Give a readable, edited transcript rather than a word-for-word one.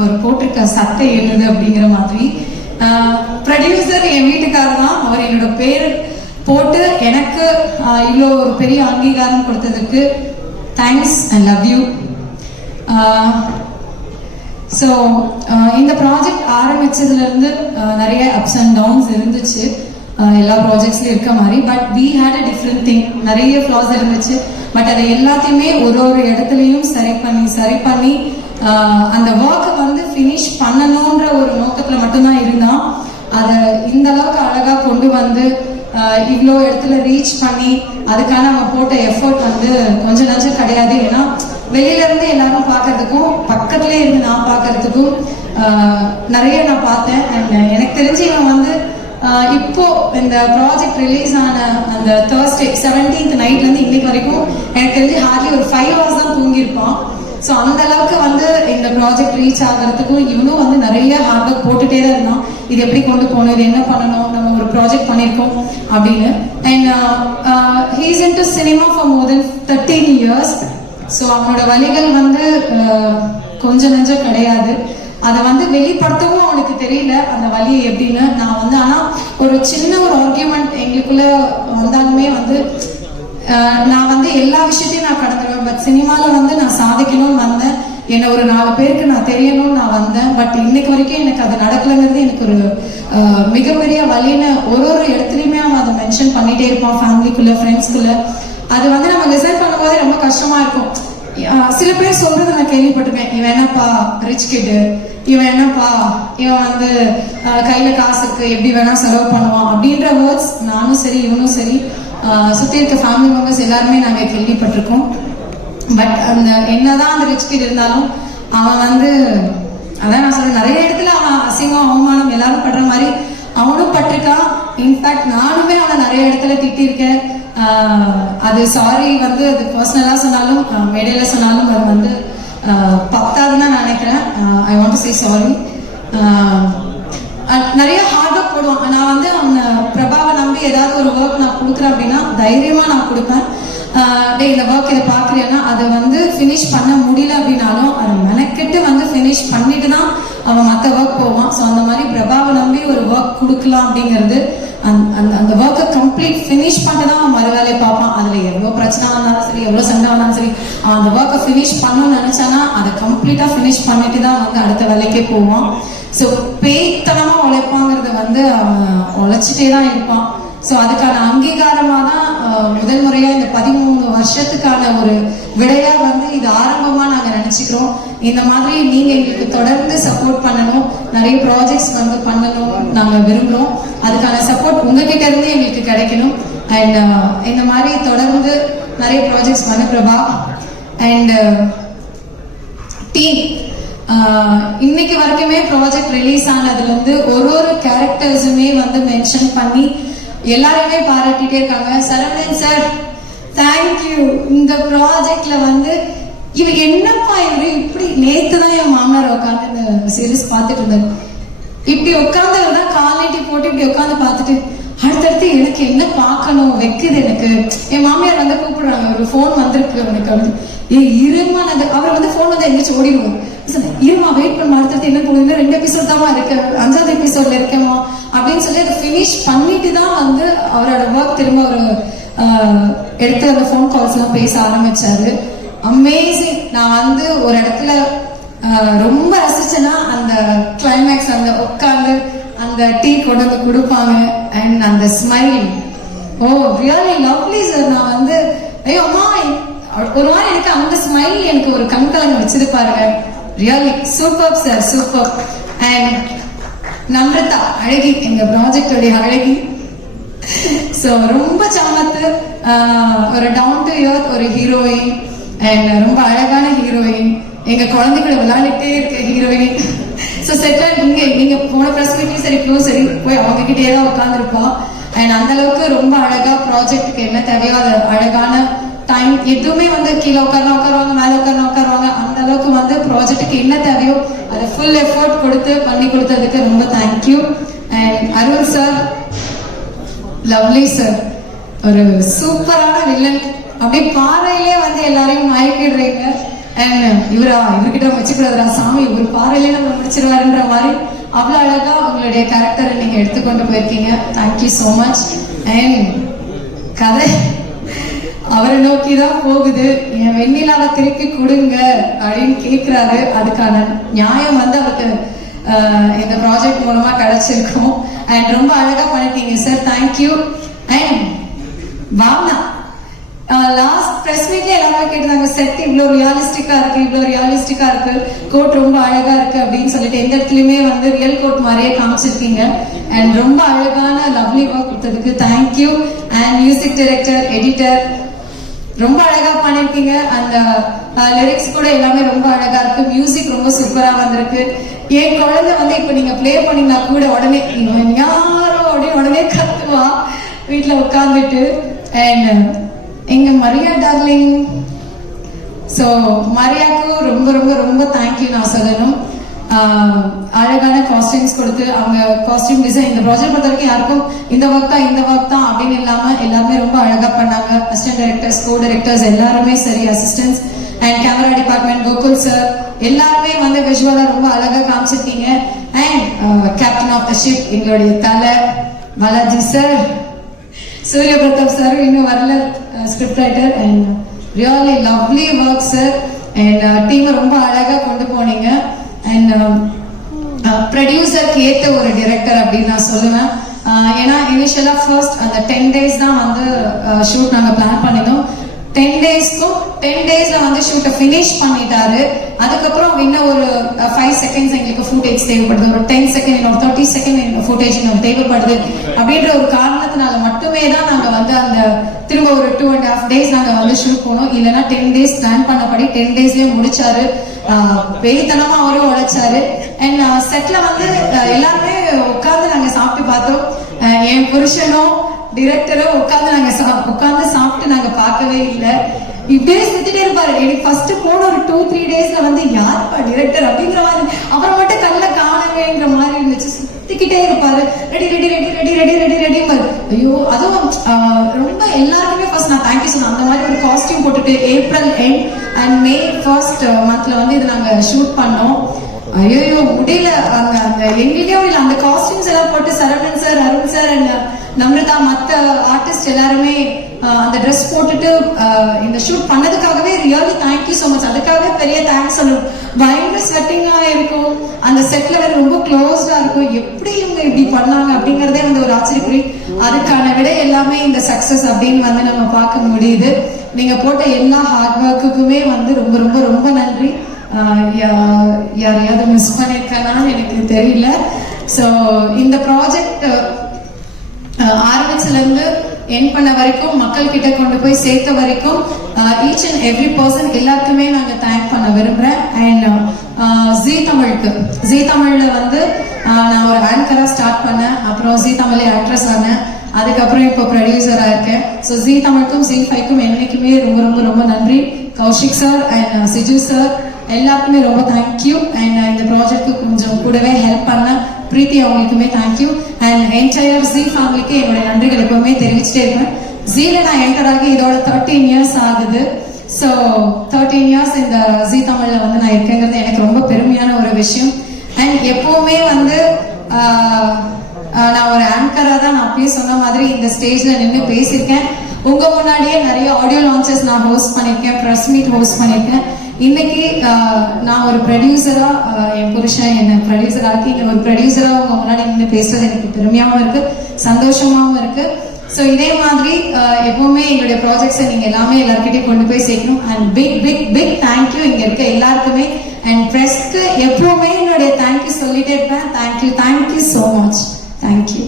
அவர் போட்டிருக்க சட்டை எழுது அப்படிங்கிற மாதிரி. ப்ரொடியூசர் என் வீட்டுக்காரர் தான். அவர் என்னோட பேர் போட்டு எனக்கு இவ்வளோ ஒரு பெரிய அங்கீகாரம் கொடுத்ததுக்கு thanks and love you. So இந்த ப்ராஜெக்ட் ஆரம்பிச்சதுலேருந்து நிறைய அப்ஸ் அண்ட் டவுன்ஸ் இருந்துச்சு, எல்லா ப்ராஜெக்ட்ஸ்லையும் இருக்க மாதிரி. But we had a different thing. நிறைய ஃப்ளாஸ் இருந்துச்சு, பட் அதை எல்லாத்தையுமே ஒரு இடத்துலையும் சரி பண்ணி அந்த ஒர்க்கை வந்து ஃபினிஷ் பண்ணணுன்ற ஒரு நோக்கத்தில் மட்டும்தான் இருந்தான். அதை இந்த அளவுக்கு அழகாக கொண்டு வந்து இவ்வளோ இடத்துல ரீச் பண்ணி அதுக்கான நம்ம போட்ட எஃபர்ட் வந்து கொஞ்சம் நஞ்சம் கிடையாது. ஏன்னா வெளியில இருந்து எல்லாரும் பார்க்கறதுக்கும் பக்கத்துலேயே இருந்து நான் பார்க்கறதுக்கும் நிறைய நான் பார்த்தேன். அண்ட் எனக்கு தெரிஞ்சு இவன் வந்து இப்போ இந்த ப்ராஜெக்ட் ரிலீஸ் ஆன அந்த Thursday 17th நைட்லேருந்து இன்னைக்கு வரைக்கும் எனக்கு தெரிஞ்சு ஹார்ட்லி ஒரு 5 hours தான் தூங்கியிருப்பான். ஸோ அந்த அளவுக்கு வந்து இந்த ப்ராஜெக்ட் ரீச் ஆகிறதுக்கும் இவனும் வந்து நிறைய ஹார்ட் ஒர்க் போட்டுட்டே தான் இருந்தான். இது எப்படி கொண்டு போகணும், இது என்ன பண்ணணும், நம்ம ஒரு ப்ராஜெக்ட் பண்ணியிருக்கோம் அப்படின்னு. And he's into cinema for more then 13 years. So அவனோட வழிகள் வந்து கொஞ்சம் நெஞ்சம் கிடையாது. அதை வந்து வெளிப்படுத்தவும் அவனுக்கு தெரியல அந்த வழி எப்படின்னு. நான் வந்து ஆனால் ஒரு சின்ன ஒரு ஆர்கியூமெண்ட் எங்களுக்குள்ள வந்தாலுமே வந்து நான் வந்து எல்லா விஷயத்தையும் நான் கடந்துருவேன். பட் சினிமாவில் வந்து நான் சாதிக்கணும்னு வந்தேன், என்னை ஒரு 4 பேருக்கு நான் தெரியணும்னு நான் வந்தேன். பட் இன்னைக்கு வரைக்கும் எனக்கு அது நடக்கலைங்கிறது எனக்கு ஒரு மிகப்பெரிய வழின்னு ஒரு இடத்துலையுமே அவன் அதை மென்ஷன் பண்ணிட்டே இருப்பான். ஃபேமிலிக்குள்ள, ஃப்ரெண்ட்ஸ்குள்ள. அது வந்து நம்ம லிசன் பண்ணும்போதே ரொம்ப கஷ்டமா இருக்கும். சில பேர் சொல்றது நான் கேள்விப்பட்டிருக்கேன், இவன் என்னப்பா ரிச் கிட், இவன் என்னப்பா இவன் வந்து கையில காசு இருக்கு எப்படி வேணா செலவு பண்ணுவான் அப்படின்ற வேர்ட்ஸ் நானும் சரி இவனும் சரி சுத்தி இருக்க ஃபேமிலி மெம்பர்ஸ் எல்லாருமே நாங்க கேள்விப்பட்டிருக்கோம். பட் அந்த என்னதான் அந்த ரிச் கிட் இருந்தாலும் அவன் வந்து அதான் நான் சொல்றேன், நிறைய இடத்துல அவன் அசிங்கம் அவமானம் எல்லாரும் படுற மாதிரி அவனும் பட்டிருக்கான். இன்ஃபேக்ட் நானுமே அவனை நிறைய இடத்துல திட்டிருக்கேன். அது சாரி வந்து அது பர்சனலா சொன்னாலும் மேடையில சொன்னாலும் அது வந்து பத்தாதுன்னு நான் நினைக்கிறேன். I want to say sorry. நிறைய ஹார்ட் ஒர்க் போடுவான். நான் வந்து அவனை பிரபாவை நம்பி ஏதாவது ஒரு ஒர்க் நான் கொடுக்குறேன் அப்படின்னா தைரியமா நான் கொடுப்பேன். இந்த ஒர்க் இதை பாக்குறேன்னா அதை வந்து ஃபினிஷ் பண்ண முடியல அப்படின்னாலும் அதை மெனக்கெட்டு வந்து ஃபினிஷ் பண்ணிட்டு தான் அவன் மற்ற ஒர்க் போவான். ஸோ அந்த மாதிரி பிரபாவை நம்பி ஒரு ஒர்க் கொடுக்கலாம் அப்படிங்கிறது அந்த ஒர்க்கை கம்ப்ளீட் ஃபினிஷ் பண்ணிட்டு தான் அவன் மறு வேலையை பார்ப்பான். அதுல எவ்வளோ பிரச்சனை வந்தாலும் சரி, எவ்வளோ சண்டை வந்தாலும் சரி, அவன் அந்த ஒர்க்கை ஃபினிஷ் பண்ணணும்னு நினைச்சானா அதை கம்ப்ளீட்டா ஃபினிஷ் பண்ணிட்டு தான் வந்து அடுத்த வேலைக்கே போவான். ஸோ பேய்த்தனமா உழைப்பாங்கிறத வந்து அவன் உழைச்சிட்டே தான் இருப்பான். ஸோ அதுக்கான அங்கீகாரமா தான் முதல் முறையா இந்த 13 வருஷத்துக்கான ஒரு விடையா வந்து இது ஆரம்பமா நாங்க நினைச்சுக்கிறோம். இந்த மாதிரி நீங்க எங்களுக்கு தொடர்ந்து சப்போர்ட் பண்ணணும், நிறைய ப்ராஜெக்ட்ஸ் வந்து பண்ணணும் நாங்க விரும்புறோம். அதுக்கான சப்போர்ட் உங்ககிட்ட இருந்து எங்களுக்கு கிடைக்கணும். அண்ட் இந்த மாதிரி தொடர்ந்து நிறைய ப்ராஜெக்ட்ஸ் பண்ண பிரபா அண்ட் டீம். இன்னைக்கு வரைக்குமே ப்ராஜெக்ட் ரிலீஸ் ஆனதுல இருந்து ஒரு கேரக்டர்ஸுமே வந்து மென்ஷன் பண்ணி எல்லாரையுமே பாராட்டிட்டே இருக்காங்க. Saravanan sir thank you. இந்த ப்ராஜெக்ட்ல வந்து இவ என்னப்பா இவரு இப்படி நேத்து தான் என் மாமனார் உட்காந்து இந்த சீரீஸ் பார்த்துட்டு இருந்தாரு. இப்படி உட்காந்து தான் கால் நீட்டி போட்டு இப்படி உட்காந்து பார்த்துட்டு அடுத்தடுத்து எனக்கு என்ன பார்க்கணும் வைக்குது எனக்கு. என் மாமியார் வந்து கூப்பிடுறாங்க, ஒரு ஃபோன் வந்திருக்கு எனக்கு வந்து இருமா. அவர் வந்து ஃபோன் வந்து எங்கேயாச்சும் ஓடிடுவோம். இருமா வெயிட் பண்ண, அடுத்தடுத்து என்ன போடுங்க, 2 எபிசோட் தான் இருக்கு, 5வது எபிசோட்ல இருக்கேமா அப்படின்னு சொல்லி அதை ஃபினிஷ் பண்ணிட்டு தான் வந்து அவரோட ஒர்க் திரும்ப ஒரு எடுத்து அந்த ஃபோன் கால்ஸ் எல்லாம் பேச ஆரம்பிச்சாரு. அமேசிங். நான் வந்து ஒரு இடத்துல ரொம்ப ரசிச்சேன்னா அந்த கிளைமேக்ஸ், அந்த உட்காந்து அந்த டீ கொண்டு வந்து கொடுப்பாங்க அண்ட் அந்த ஸ்மைல், ஓ ரியலி லவ்லி சார். நான் வந்து ஐயோ அம்மா ஒரு வாரம் எனக்கு அந்த ஸ்மைல் எனக்கு ஒரு கண்கலங்க வச்சிருப்பாருங்க. Really super sir, super. And Namrata அழகி, எங்க ப்ராஜெக்டோடைய அழகி. ஸோ ரொம்ப சமத்து, ஒரு டவுன் டு எர்த் ஒரு ஹீரோயின் அண்ட் ரொம்ப அழகான ஹீரோயின், எங்க குழந்தைகளை விளையாடிட்டே இருக்க ஹீரோயின். ஸோ செட்டில் நீங்க போன ப்ரெஸ் மீட்லையும் சரி இப்பவும் சரி போய் அவங்க கிட்டே தான் உட்காந்துருப்போம். அண்ட் அந்த அளவுக்கு ரொம்ப அழகா ப்ராஜெக்டுக்கு என்ன தேவையோ அது அழகான டைம் எதுவுமே வந்து கீழே உட்காருவாங்க, மேலே உட்காருவாங்க. அந்த அளவுக்கு வந்து ப்ராஜெக்டுக்கு என்ன தேவையோ அதை ஃபுல் எஃபோர்ட் கொடுத்து பண்ணி கொடுத்ததுக்கு ரொம்ப thank you. And Arun sir, lovely sir, ஒரு சூப்பரான வில்லன். அப்படியே பாறையிலே வந்து எல்லாரையும் மயக்கிடுறீங்க. அண்ட் இவர்கிட்ட வச்சுக்கூடாதுரா சாமி ஒரு பாறையில நம்ம முடிச்சிருவாருன்ற மாதிரி அவ்வளோ அழகா உங்களுடைய கேரக்டரை நீங்க எடுத்துக்கொண்டு போயிருக்கீங்க. Thank you so much. அண்ட் கதை அவரை நோக்கி தான் போகுது. என் வெண்ணிலாவை திருப்பி கொடுங்க அப்படின்னு கேட்கிறாரு. அதுக்கான நியாயம் வந்து அவருக்கு இந்த ப்ராஜெக்ட் மூலமா கிடைச்சிருக்கும். அண்ட் ரொம்ப அழகா பண்ணிருக்கீங்க sir, thank you. And Bhavana last press மீட்ல எல்லாமே கேட்டாங்க, செட் இவ்வளவு ரியாலிஸ்டிக்கா இருக்கு, கோட் ரொம்ப அழகா இருக்கு அப்படின்னு சொல்லிட்டு எந்த இடத்துலயுமே வந்து ரியல் கோட் மாதிரியே காமிச்சிருக்கீங்க. அண்ட் ரொம்ப அழகான லவ்லி ஒர்க் கொடுத்ததுக்கு thank you. And music director, editor ரொம்ப அழகா பண்ணிருக்கீங்க. அந்த லிரிக்ஸ் கூட எல்லாமே ரொம்ப அழகா இருக்கு. மியூசிக் ரொம்ப சூப்பரா வந்திருக்கு. என் குழந்தை வந்து இப்ப நீங்க பிளே பண்ணீங்கன்னா கூட உடனே இவன் யாரோ அப்படின்னு உடனே கத்துவா வீட்டுல உட்காந்துட்டு. அண்ட் எங்க மரியா டார்லிங், ஸோ மரியாவுக்கு ரொம்ப ரொம்ப ரொம்ப தேங்க்யூ நான் சொல்லணும். அழகான காஸ்டியூம்ஸ் கொடுத்து அவங்க காஸ்டியூம் டிசைன் இந்த ப்ராஜெக்ட் பொறுத்த வரைக்கும் யாருக்கும் இந்த ஒர்க் தான் அப்படின்னு இல்லாம எல்லாருமே ரொம்ப அழகா பண்ணாங்க. அசிஸ்டன்ட் டைரக்டர்ஸ், கோ டைரக்டர்ஸ் எல்லாருமே சரி, assistants and camera department, Gokul sir எல்லாருமே வந்து விஷுவலா ரொம்ப அழகா காமிச்சிருக்கீங்க. And captain of the ship எங்களுடைய தலை பாலாஜி சார், சூரிய பிரதாப் சார் இன்னும் வரல, script writer. And really lovely work sir. And டீமை ரொம்ப அழகா கொண்டு போனீங்க. அண்ட் ப்ரொடியூசருக்கு ஏற்ற ஒரு டைரக்டர் அப்படின்னு நான் சொல்லுவேன். ஏன்னா இனிஷியலா ஃபர்ஸ்ட் அந்த 10 days தான் வந்து ஷூட் நாங்கள் பிளான் பண்ணினோம். 10 daysல வந்து ஷூட்டை ஃபினிஷ் பண்ணிட்டாரு. அதுக்கப்புறம் இன்னும் ஒரு 5 seconds எங்களுக்கு ஃபுட்டேஜ் தேவைப்படுது, ஒரு 10 seconds, ஒரு 30 seconds ஃபுட்டேஜ் எங்களுக்கு தேவைப்படுது அப்படின்ற ஒரு காரணத்தினால மட்டுமே தான் நாங்கள் வந்து அந்த திரும்ப ஒரு 2.5 days நாங்கள் வந்து ஷூட் போனோம். இல்லைன்னா 10 days பிளான் பண்ணபடி 10 daysலயே முடிச்சாரு. வெயித்தனமா அவரும் உழைச்சாரு. அண்ட் செட்ல வந்து எல்லாருமே உட்கார்ந்து நாங்க சாப்பிட்டு பார்த்தோம். என் புருஷனும் டிரெக்டரும் உட்கார்ந்து சாப்பிட்டு நாங்க பார்க்கவே இல்லை. இப்படியே சுத்திட்டே இருப்பாரு. எனக்கு ஃபர்ஸ்ட் போன ஒரு 2-3 daysல வந்து யாருப்பா டிரெக்டர் அப்படிங்கிற மாதிரி, அவரை மட்டும் கல்ல காணவேங்கிற மாதிரி இருந்துச்சு. சுத்திக்கிட்டே இருப்பாரு, ready ready ready ready ready ready ready. ஐயோ, அதுவும் ரொம்ப எல்லாருக்குமே ஃபர்ஸ்ட் நான் தேங்க்யூ சொன்னேன். அந்த மாதிரி ஒரு காஸ்டியூம் போட்டுட்டு April end and May 1st monthல வந்து இது நாங்க ஷூட் பண்ணோம். ஐயோ முடியல, அந்த எங்களுக்கே இல்லை. அந்த காஸ்டியூம்ஸ் எல்லாம் போட்டு Saravanan sir, Arun sir and Namrata மற்ற ஆர்டிஸ்ட் எல்லாருமே அந்த ட்ரெஸ் போட்டுட்டு இந்த ஷூட் பண்ணதுக்காகவே ரியலி தேங்க்யூ ஸோ மச். அதுக்காகவே பெரிய தேங்க்ஸ் சொல்லணும். பயங்கர ஸ்வெட்டிங்கா இருக்கும், அந்த செட்ல வேற ரொம்ப க்ளோஸ்டா இருக்கும். எப்படி இவங்க இப்படி பண்ணாங்க அப்படிங்கறதே வந்து ஒரு ஆச்சரியக்குறி. அதுக்கான விட எல்லாமே இந்த சக்சஸ் அப்படின்னு வந்து நம்ம பார்க்க முடியுது. நீங்க போட்ட எல்லா ஹார்ட் ஒர்க்குக்குமே வந்து ரொம்ப ரொம்ப ரொம்ப நன்றி. யாரையாவது மிஸ் பண்ணிருக்கேனான்னு எனக்கு தெரியல. ஸோ இந்த ப்ராஜெக்ட் ஆரம்பிச்சதுல இருந்து என் பண்ண வரைக்கும், மக்கள் கிட்ட கொண்டு போய் சேர்த்த வரைக்கும் ஈச் அண்ட் எவ்ரி பர்சன் எல்லாருக்குமே நாங்க தேங்க் பண்ண விரும்புறேன். அண்ட் ஜீ தமிழ்ல வந்து நான் ஒரு ஆங்கரா ஸ்டார்ட் பண்ணேன். அப்புறம் ஜீ தமிழ்ல ஆக்ட்ரஸ் ஆனேன். அதுக்கப்புறம் இப்போ ப்ரொடியூசரா இருக்கேன். ஸோ ஜீ தமிழுக்கும் ZEE5க்கும் என்னைக்குமே ரொம்ப ரொம்ப ரொம்ப நன்றி. கௌஷிக் சார் அண்ட் சிஜு சார் எல்லாருக்குமே ரொம்ப தேங்க்யூ. அண்ட் இந்த ப்ராஜெக்ட்க்கு கொஞ்சம் கூடவே ஹெல்ப் பண்ண பிரீத்தி அவங்களுக்குமே தேங்க்யூ. அண்ட் என்டையர் ஜீ ஃபேமிலிக்கு என்னுடைய நன்றிகள் எப்பவுமே தெரிவிச்சுட்டே இருப்பேன். ஜீல நான் என்டர் ஆகி இதோட 13 years ஆகுது. ஸோ 13 years இந்த ஜீ தமிழ்ல வந்து நான் இருக்கேங்கிறது எனக்கு ரொம்ப பெருமையான ஒரு விஷயம். அண்ட் எப்பவுமே வந்து நான் ஒரு ஆங்கரா தான், நான் அப்பயே சொன்ன மாதிரி இந்த ஸ்டேஜ்ல நின்று பேசியிருக்கேன். உங்க முன்னாடியே நிறைய ஆடியோ லான்ச்சஸ் நான் ஹோஸ்ட் பண்ணியிருக்கேன், ப்ரெஸ் மீட் ஹோஸ்ட் பண்ணியிருக்கேன். இன்னைக்கு நான் ஒரு ப்ரொடியூசரா, என் புருஷன் என்ன ப்ரொடியூசர் ஆக்கி ஒரு ப்ரொடியூசரா உங்க முன்னாடி நின்று பேசுறது எனக்கு பெருமையாகவும் இருக்கு, சந்தோஷமாகவும் இருக்கு. ஸோ இதே மாதிரி எப்பவுமே எங்களுடைய ப்ராஜெக்ட்ஸை நீங்க எல்லாமே எல்லாருக்கிட்டையும் கொண்டு போய் சேர்க்கணும். And big big big thank you இங்க இருக்க எல்லாருக்குமே. அண்ட் ப்ரெஸ்க்கு எப்பவுமே என்னுடைய தேங்க்யூ சொல்லிட்டே இருப்பேன். Thank you so much. தேங்க்யூ.